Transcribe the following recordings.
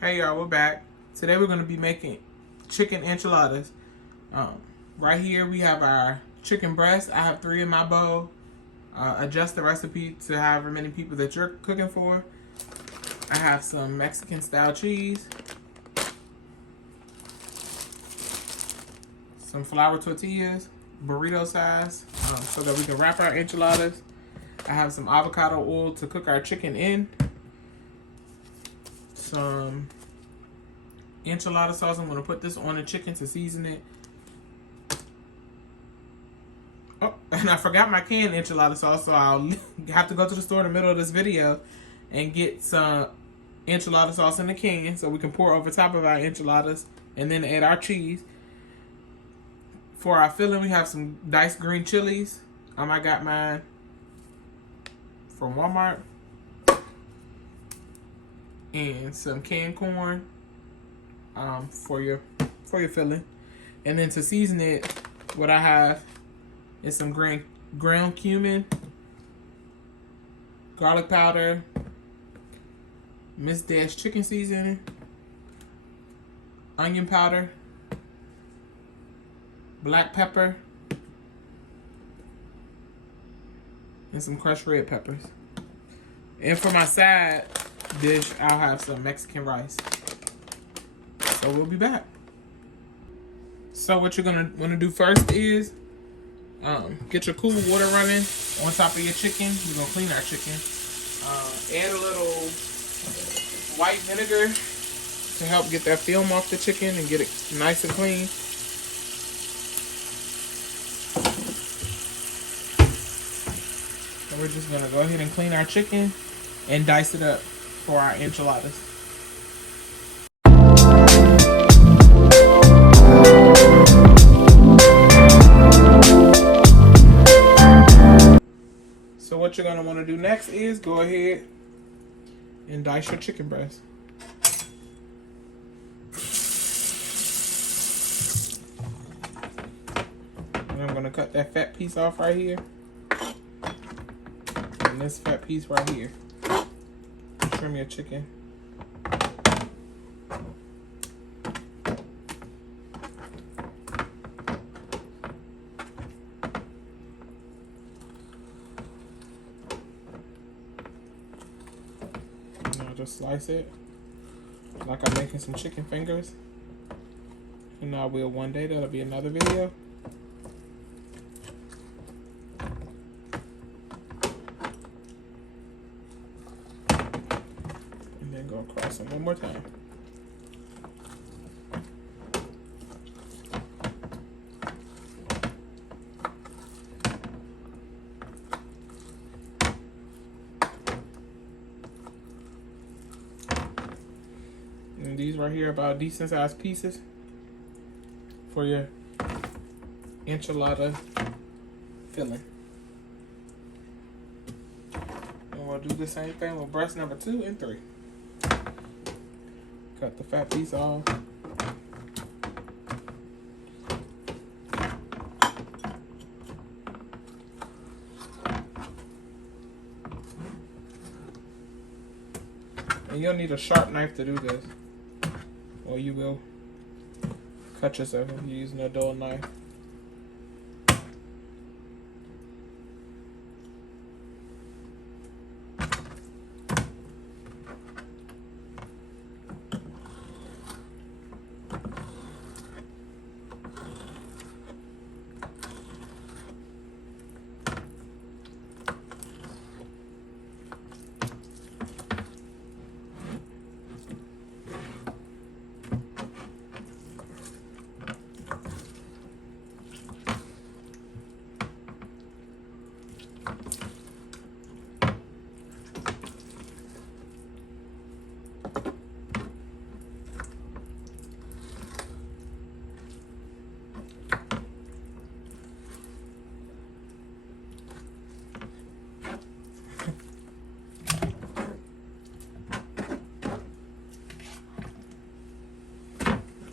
Hey y'all, we're back. Today we're going to be making chicken enchiladas. Right here we have our chicken breast. I have 3 in my bowl. Adjust the recipe to however many people that you're cooking for. I have some Mexican style cheese. Some flour tortillas, burrito size, so that we can wrap our enchiladas. I have some avocado oil to cook our chicken in. Some enchilada sauce. I'm going to put this on the chicken to season it. Oh, and I forgot my canned enchilada sauce, so I'll have to go to the store in the middle of this video and get some enchilada sauce in the can so we can pour over top of our enchiladas and then add our cheese. For our filling, we have some diced green chilies. I got mine from Walmart. And some canned corn for your filling. And then to season it, what I have is some ground cumin, garlic powder, Miss Dash chicken seasoning, onion powder, black pepper, and some crushed red peppers. And for my side dish, I'll have some Mexican rice. So we'll be back. So what you're gonna want to do first is get your cool water running on top of your chicken. We're gonna clean our chicken. Add a little white vinegar to help get that film off the chicken and get it nice and clean. And we're just gonna go ahead and clean our chicken and dice it up for our enchiladas. So what you're gonna want to do next is go ahead and dice your chicken breast. And I'm gonna cut that fat piece off right here. And this fat piece right here. Trim your chicken. And I'll just slice it like I'm making some chicken fingers. And I will one day. That'll be another video. And then go across them one more time. And these right here are about decent sized pieces for your enchilada filling. And we'll do the same thing with breast number 2 and 3. Cut the fat piece off. And you'll need a sharp knife to do this, or you will cut yourself if you're using a dull knife.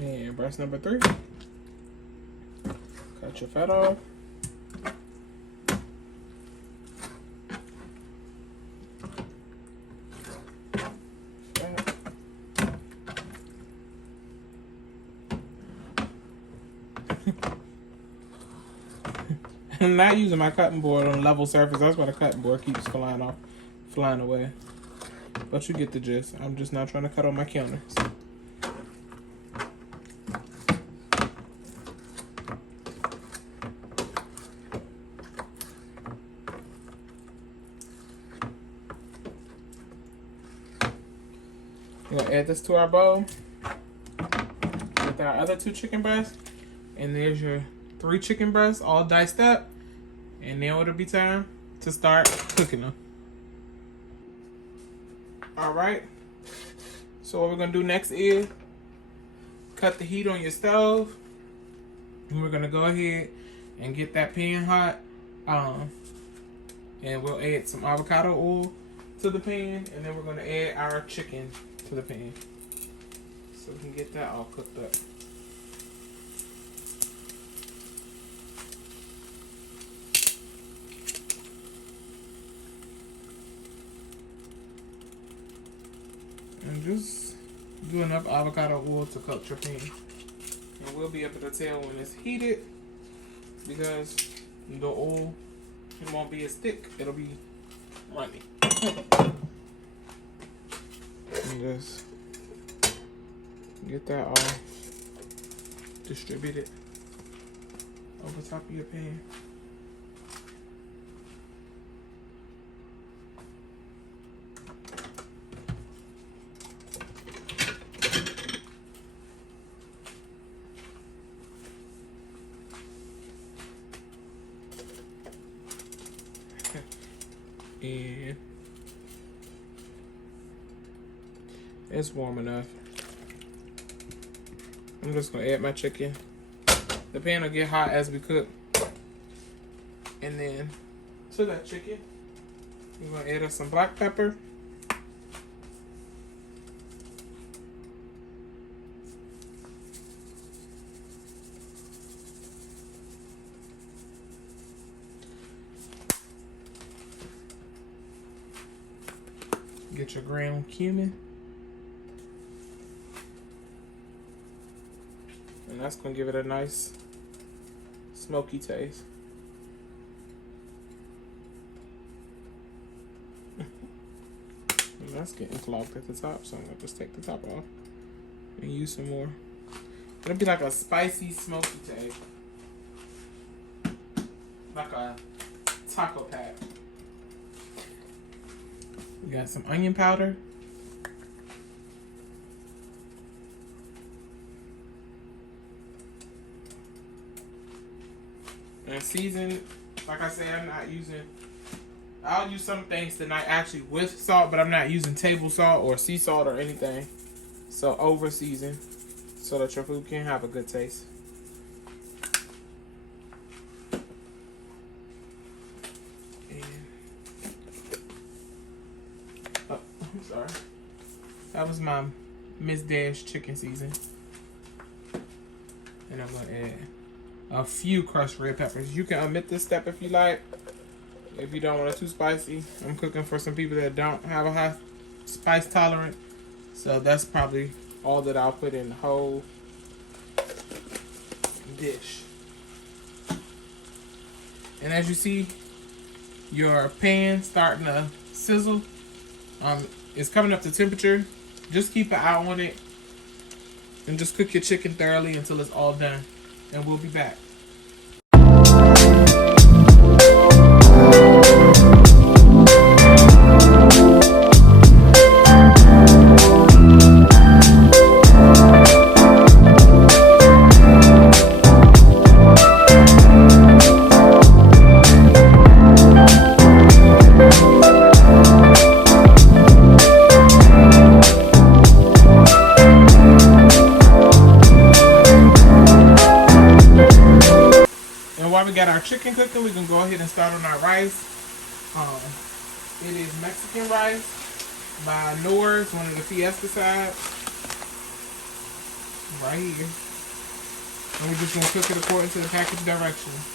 And breast number 3. Cut your fat off. Fat. I'm not using my cutting board on a level surface. That's why the cutting board keeps flying away. But you get the gist. I'm just not trying to cut on my counters. We're gonna add this to our bowl with our other 2 chicken breasts. And there's your 3 chicken breasts all diced up. And now it'll be time to start cooking them. Alright. So what we're gonna do next is cut the heat on your stove. And we're gonna go ahead and get that pan hot. And we'll add some avocado oil to the pan, and then we're gonna add our chicken to the pan. So we can get that all cooked up. And just do enough avocado oil to coat your pan. And we'll be able to tell when it's heated because the oil, it won't be as thick, it'll be runny. And just get that all distributed over top of your pan. And it's warm enough. I'm just gonna add my chicken. The pan will get hot as we cook. And then to that chicken, we're gonna add us some black pepper. Get your ground cumin. And that's going to give it a nice smoky taste. And that's getting clogged at the top, so I'm going to just take the top off and use some more. It'll be like a spicy, smoky taste. Like a taco pack. We got some onion powder. And season, like I said, I'm not using, I'll use some things tonight actually with salt, but I'm not using table salt or sea salt or anything. So over season so that your food can have a good taste. Sorry. That was my Miss Dash chicken season. And I'm going to add a few crushed red peppers. You can omit this step if you like. If you don't want it too spicy. I'm cooking for some people that don't have a high spice tolerance. So that's probably all that I'll put in the whole dish. And as you see, your pan starting to sizzle. It's coming up to temperature. Just keep an eye on it and just cook your chicken thoroughly until it's all done. And we'll be back. While we got our chicken cooking, we can go ahead and start on our rice. It is Mexican rice by Nora's, one of the Fiesta sides. Right here. And we're just going to cook it according to the package directions.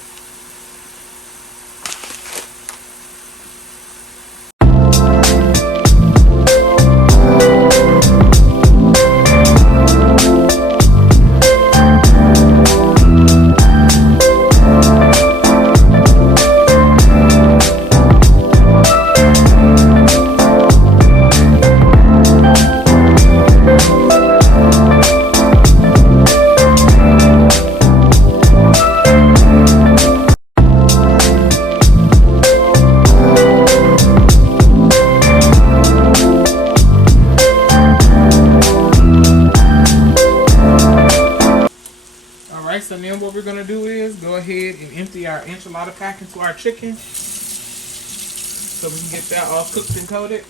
ahead and empty our enchilada pack into our chicken so we can get that all cooked and coated.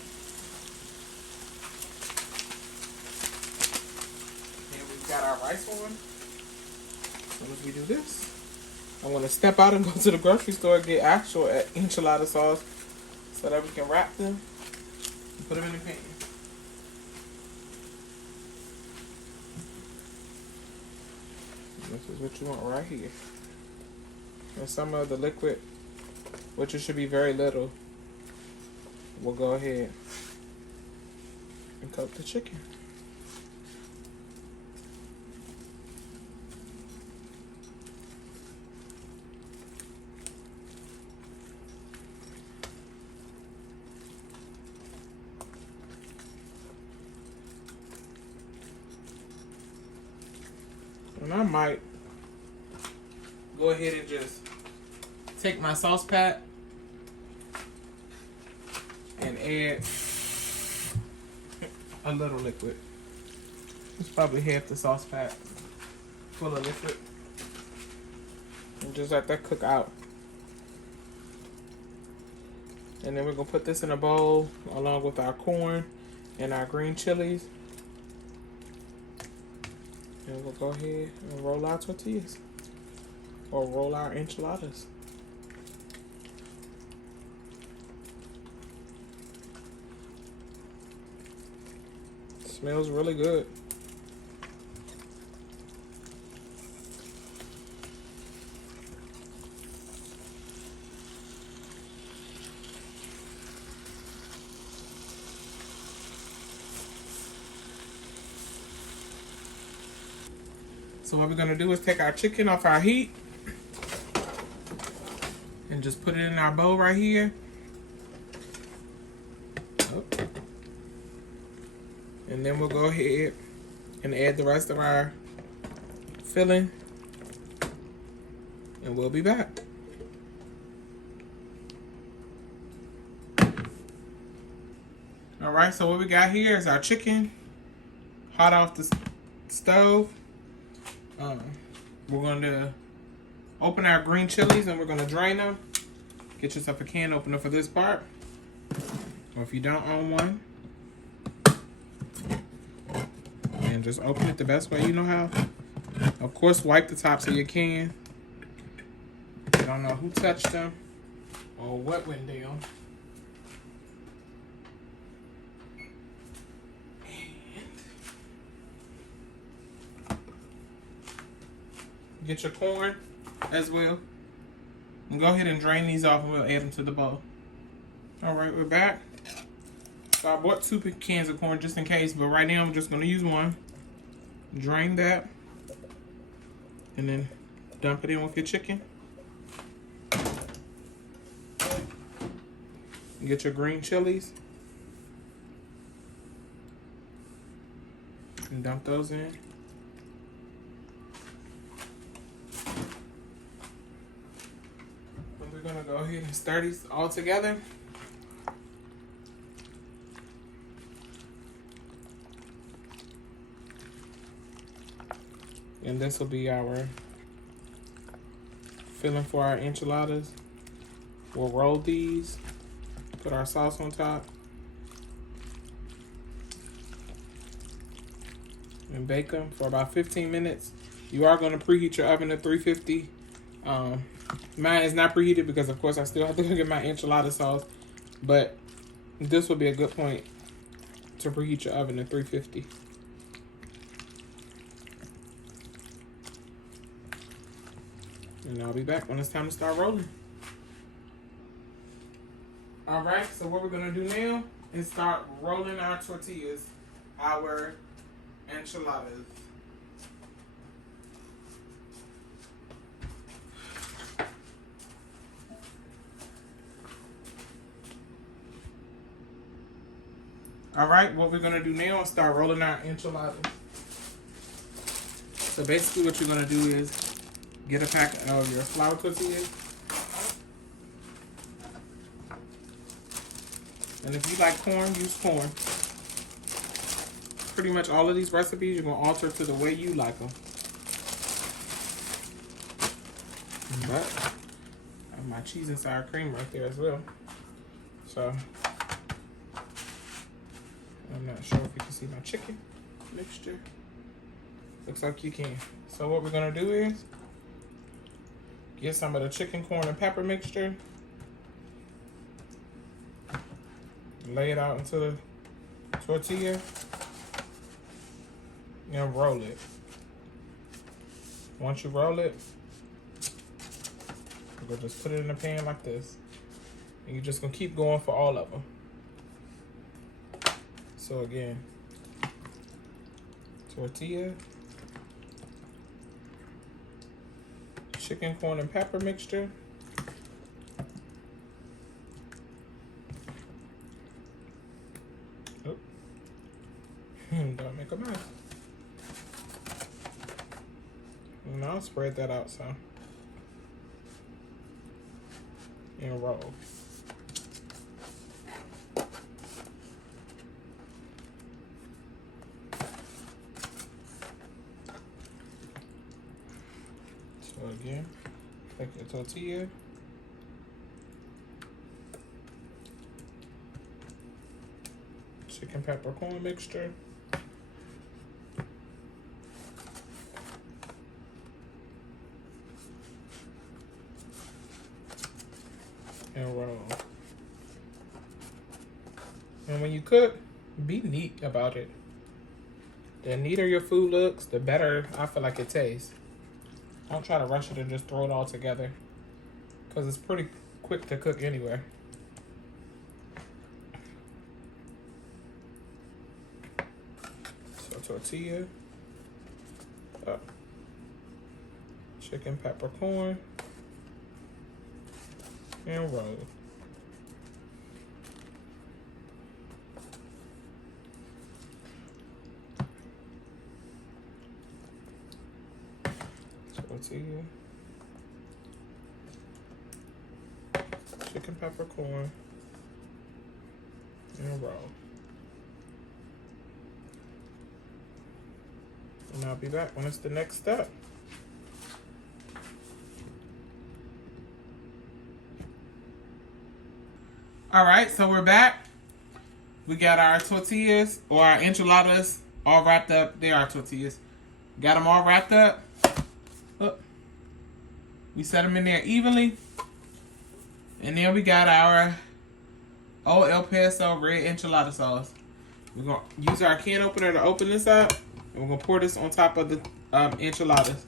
And we've got our rice on. As soon as we do this, I'm going to step out and go to the grocery store and get actual enchilada sauce so that we can wrap them and put them in the pan. This is what you want right here. And some of the liquid, which it should be very little, we'll go ahead and coat the chicken. And I might go ahead and just take my sauce pack and add a little liquid. It's probably half the sauce pack full of liquid. And just let that cook out. And then we're going to put this in a bowl along with our corn and our green chilies. And we'll go ahead and roll our tortillas. Or roll our enchiladas. Smells really good. So what we're gonna do is take our chicken off our heat and just put it in our bowl right here. Oh. And then we'll go ahead and add the rest of our filling, and we'll be back. All right, so what we got here is our chicken, hot off the stove. We're going to open our green chilies and we're going to drain them. Get yourself a can opener for this part. Or if you don't own one, and just open it the best way you know how. Of course, wipe the tops of your can. I don't know who touched them or what went down. Get your corn as well. And go ahead and drain these off and we'll add them to the bowl. Alright, we're back. So I bought 2 cans of corn just in case, but right now I'm just going to use one. Drain that. And then dump it in with your chicken. Get your green chilies. And dump those in. We're gonna go ahead and stir these all together. And this will be our filling for our enchiladas. We'll roll these, put our sauce on top, and bake them for about 15 minutes. You are gonna preheat your oven to 350. Mine is not preheated because, of course, I still have to go get my enchilada sauce. But this will be a good point to preheat your oven to 350. And I'll be back when it's time to start rolling. Alright, so what we're going to do now is start rolling our tortillas, our enchiladas. Alright, what we're going to do now is start rolling our enchiladas. So basically what you're going to do is get a pack of your flour tortillas. And if you like corn, use corn. Pretty much all of these recipes you're going to alter to the way you like them. But I have my cheese and sour cream right there as well. So I'm not sure if you can see my chicken mixture. Looks like you can. So what we're gonna do is get some of the chicken, corn, and pepper mixture. Lay it out into the tortilla and roll it. Once you roll it, you're gonna just put it in the pan like this. And you're just gonna keep going for all of them. So again, tortilla, chicken, corn, and pepper mixture. Oh. Don't make a mess. And I'll spread that out some. And roll. So again, take your tortilla, chicken pepper corn mixture, and roll. And when you cook, be neat about it. The neater your food looks, the better I feel like it tastes. Don't try to rush it and just throw it all together, because it's pretty quick to cook anyway. So tortilla, chicken pepper corn, and roll. Tortilla, chicken pepper corn, and roll. And I'll be back when it's the next step. All right, so we're back. We got our tortillas or our enchiladas all wrapped up. They are tortillas. Got them all wrapped up. Oh. We set them in there evenly. And then we got our Old El Paso red enchilada sauce. We're going to use our can opener to open this up. And we're going to pour this on top of the enchiladas.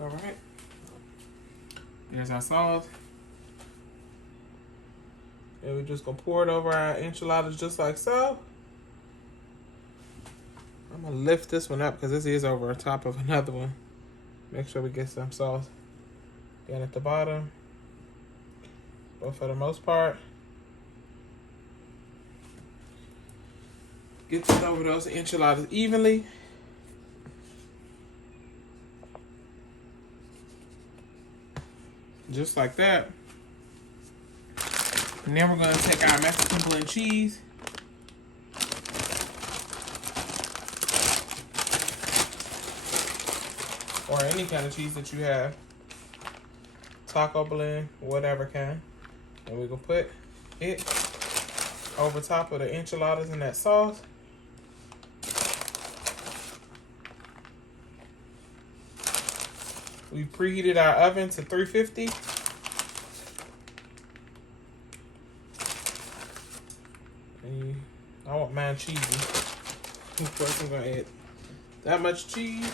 All right. There's our sauce. And we're just going to pour it over our enchiladas just like so. I'm going to lift this one up because this is over the top of another one. Make sure we get some sauce down at the bottom. But for the most part, get this over those enchiladas evenly. Just like that. And then we're going to take our Mexican blend cheese. Or any kind of cheese that you have. Taco blend, whatever kind. And we're going to put it over top of the enchiladas in that sauce. We preheated our oven to 350. And I want mine cheesy. Of course, I'm going to add that much cheese.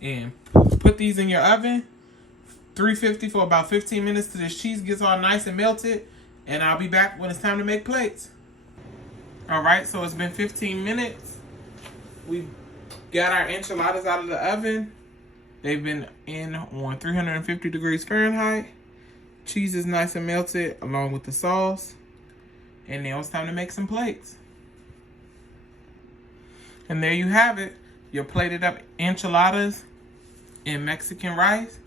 And put these in your oven, 350 for about 15 minutes till this cheese gets all nice and melted. And I'll be back when it's time to make plates. All right, so it's been 15 minutes. We got our enchiladas out of the oven. They've been in on 350 degrees Fahrenheit. Cheese is nice and melted along with the sauce. And now it's time to make some plates. And there you have it. Your plated up enchiladas and Mexican rice.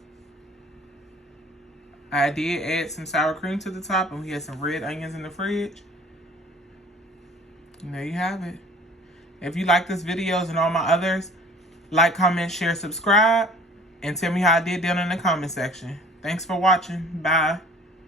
I did add some sour cream to the top, and we had some red onions in the fridge. And there you have it. If you like this videos and all my others, like, comment, share, subscribe, and tell me how I did down in the comment section. Thanks for watching. Bye.